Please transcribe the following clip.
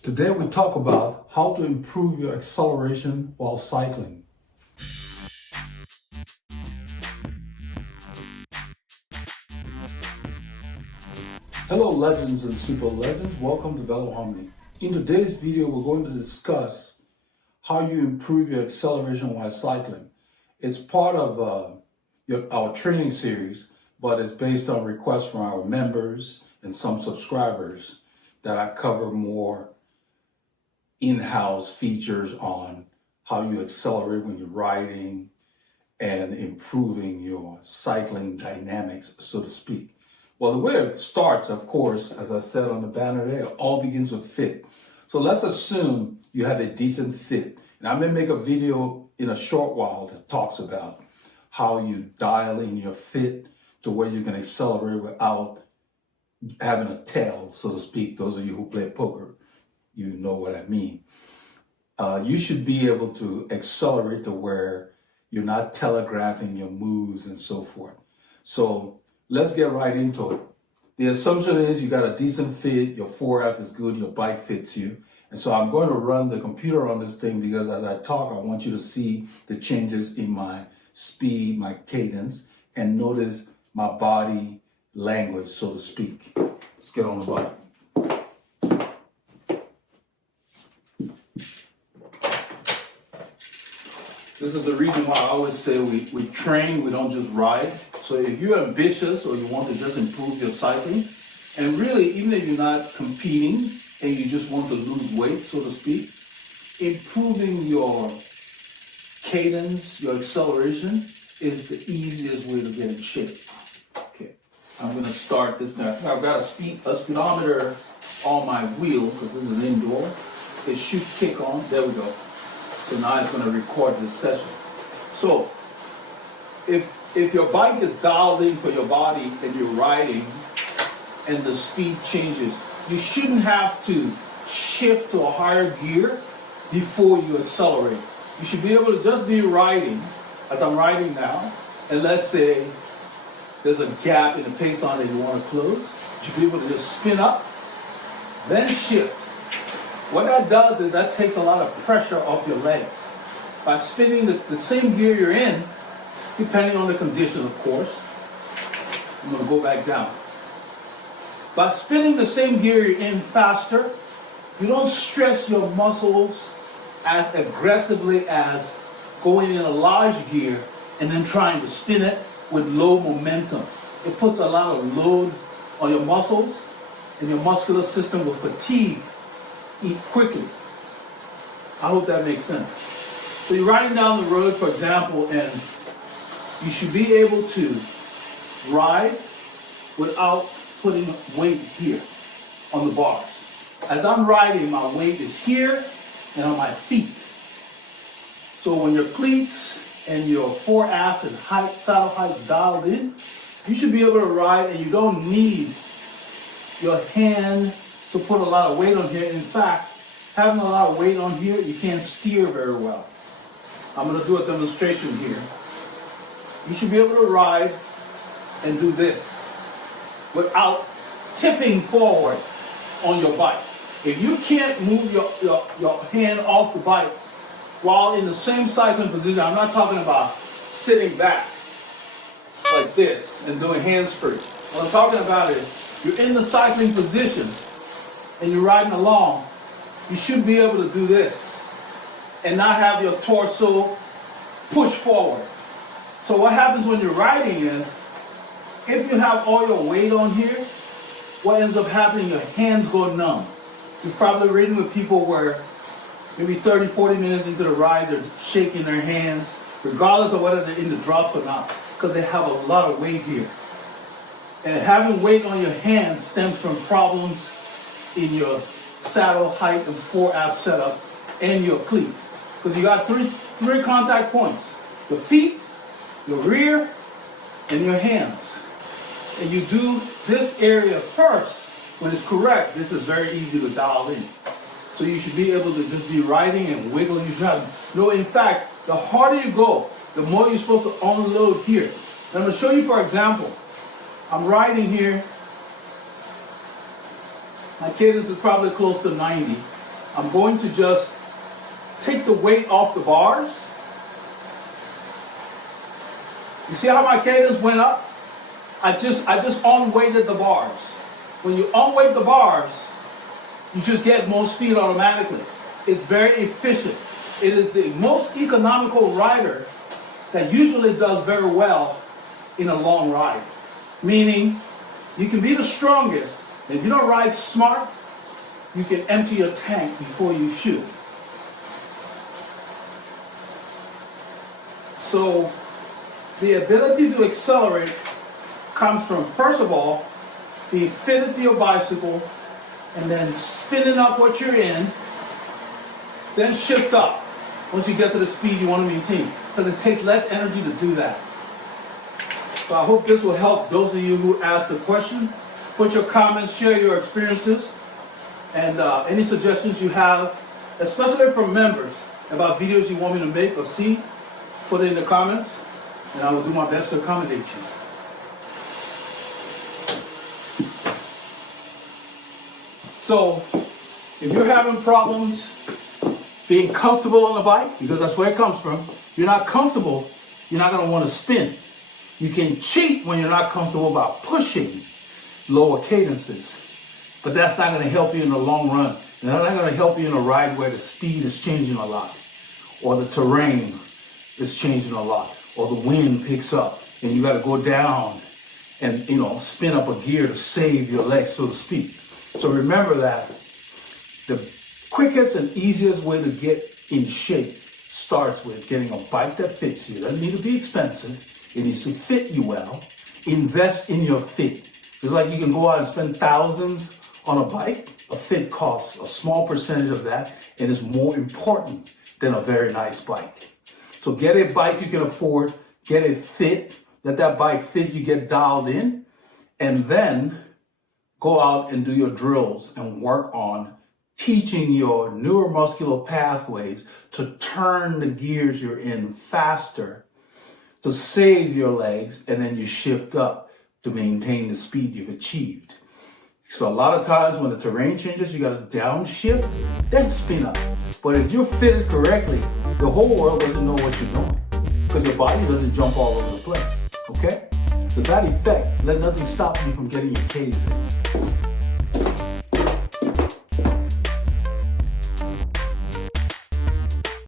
Today we talk about how to improve your acceleration while cycling. Hello legends and super legends, welcome to Velo Harmony. In today's video we're going to discuss how you improve your acceleration while cycling. It's part of our training series, but it's based on requests from our members and some subscribers that I cover more in-house features on how you accelerate when you're riding and improving your cycling dynamics, so to speak. Well, the way it starts, of course, as I said on the banner there, it all begins with fit. So let's assume you have a decent fit. And I may make a video in a short while that talks about how you dial in your fit to where you can accelerate without having a tail, so to speak. Those of you who play poker, you know what I mean. You should be able to accelerate to where you're not telegraphing your moves and so forth. So let's get right into it. The assumption is you got a decent fit, your 4F is good, your bike fits you. And so I'm going to run the computer on this thing because as I talk, I want you to see the changes in my speed, my cadence, and notice my body language, so to speak. Let's get on the bike. This is the reason why I always say we train, we don't just ride. So if you're ambitious or you want to just improve your cycling, and really even if you're not competing and you just want to lose weight, so to speak, improving your cadence, your acceleration is the easiest way to get in shape. Okay, I'm gonna start this now. I've got a speedometer on my wheel because this is indoor. It should kick on, there we go. So now it's going to record this session. So if your bike is dialed in for your body and you're riding and the speed changes, you shouldn't have to shift to a higher gear before you accelerate. You should be able to just be riding, as I'm riding now, and let's say there's a gap in the pace line that you want to close. You should be able to just spin up, then shift. What that does is that takes a lot of pressure off your legs. By spinning the same gear you're in, depending on the condition, of course. I'm going to go back down. By spinning the same gear you're in faster, you don't stress your muscles as aggressively as going in a large gear and then trying to spin it with low momentum. It puts a lot of load on your muscles, and your muscular system will fatigue quickly. I hope that makes sense. So you're riding down the road, for example, and you should be able to ride without putting weight here on the bars. As I'm riding, my weight is here and on my feet. So when your cleats and your fore-aft and saddle height's dialed in, you should be able to ride and you don't need your hand to put a lot of weight on here. In fact, having a lot of weight on here, you can't steer very well. I'm going to do a demonstration here. You should be able to ride and do this without tipping forward on your bike. If you can't move your hand off the bike while in the same cycling position, I'm not talking about sitting back like this and doing hands-free. What I'm talking about is you're in the cycling position and you're riding along, you should be able to do this and not have your torso push forward. So what happens when you're riding is, if you have all your weight on here, what ends up happening, your hands go numb. You've probably ridden with people where maybe 30, 40 minutes into the ride, they're shaking their hands, regardless of whether they're in the drops or not, because they have a lot of weight here. And having weight on your hands stems from problems in your saddle height and fore-aft setup and your cleat. Because you got three contact points. Your feet, your rear, and your hands. And you do this area first. When it's correct, this is very easy to dial in. So you should be able to just be riding and wiggling. You should have, no, in fact, the harder you go, the more you're supposed to unload here. And I'm going to show you, for example, I'm riding here. My cadence is probably close to 90. I'm going to just take the weight off the bars. You see how my cadence went up? I just unweighted the bars. When you unweight the bars, you just get more speed automatically. It's very efficient. It is the most economical rider that usually does very well in a long ride. Meaning, you can be the strongest. If you don't ride smart, you can empty your tank before you shoot. So, the ability to accelerate comes from, first of all, the fit of your bicycle, and then spinning up what you're in, then shift up once you get to the speed you want to maintain, because it takes less energy to do that. So I hope this will help those of you who asked the question. Put your comments, share your experiences, and any suggestions you have, especially from members, about videos you want me to make or see, put it in the comments, and I will do my best to accommodate you. So, if you're having problems being comfortable on the bike, because that's where it comes from, if you're not comfortable, you're not going to want to spin. You can cheat when you're not comfortable about pushing lower cadences, but that's not going to help you in the long run. And that's not going to help you in a ride where the speed is changing a lot, or the terrain is changing a lot, or the wind picks up, and you got to go down and spin up a gear to save your legs, so to speak. So remember that the quickest and easiest way to get in shape starts with getting a bike that fits you. It doesn't need to be expensive. It needs to fit you well. Invest in your fit. It's like you can go out and spend thousands on a bike. A fit costs a small percentage of that and is more important than a very nice bike. So get a bike you can afford, get it fit, let that bike fit you, get dialed in, and then go out and do your drills and work on teaching your neuromuscular pathways to turn the gears you're in faster, to save your legs, and then you shift up to maintain the speed you've achieved. So a lot of times when the terrain changes, you got to downshift, then spin up. But if you're fitted correctly, the whole world doesn't know what you're doing because your body doesn't jump all over the place, okay? To that effect, let nothing stop you from getting your cadence in.